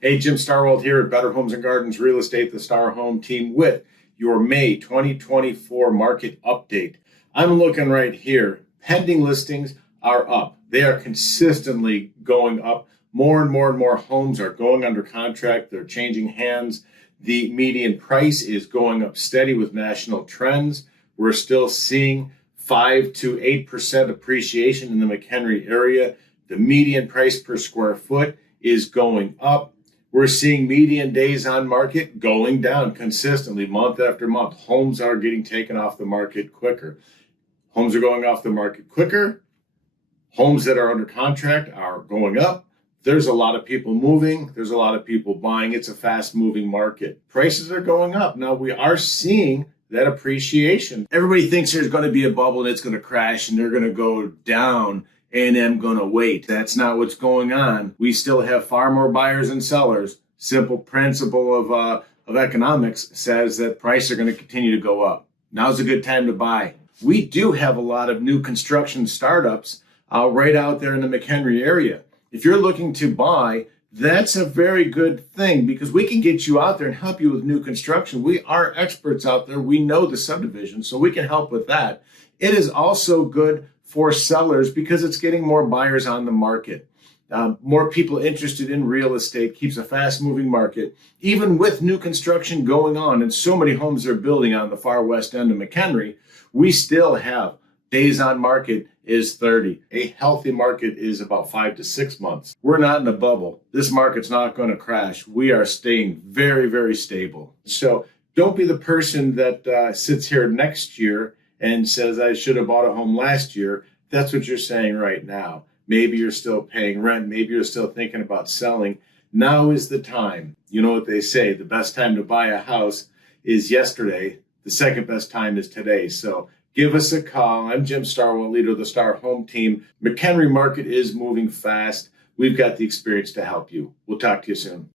Hey, Jim Starwald here at Better Homes and Gardens Real Estate, the Star Home Team, with your May 2024 market update. I'm looking right here. Pending listings are up. They are consistently going up. More and more homes are going under contract. They're changing hands. The median price is going up steady with national trends. We're still seeing 5 to 8% appreciation in the McHenry area. The median price per square foot is going up. We're seeing median days on market going down consistently month after month. Homes are getting taken off the market quicker. Homes are going off the market quicker. Homes that are under contract are going up. There's a lot of people moving. There's a lot of people buying. It's a fast moving market. Prices are going up. Now we are seeing that appreciation. Everybody thinks there's going to be a bubble and it's going to crash and they're going to go down. A&M going to wait. That's not what's going on. We still have far more buyers than sellers. Simple principle of economics says that prices are going to continue to go up. Now's a good time to buy. We do have a lot of new construction startups right out there in the McHenry area. If you're looking to buy, that's a very good thing because we can get you out there and help you with new construction. We are experts out there. We know the subdivision, so we can help with that. It is also good for sellers because it's getting more buyers on the market. More people interested in real estate keeps a fast-moving market. Even with new construction going on and so many homes are building on the far west end of McHenry, we still have days on market is 30. A healthy market is about 5 to 6 months. We're not in a bubble. This market's not going to crash. We are staying very, very stable. So don't be the person that sits here next year and says, I should have bought a home last year. That's what you're saying right now. Maybe you're still paying rent. Maybe you're still thinking about selling. Now is the time. You know what they say, the best time to buy a house is yesterday. The second best time is today. So give us a call. I'm Jim Starwell, leader of the Star Home Team. McHenry market is moving fast. We've got the experience to help you. We'll talk to you soon.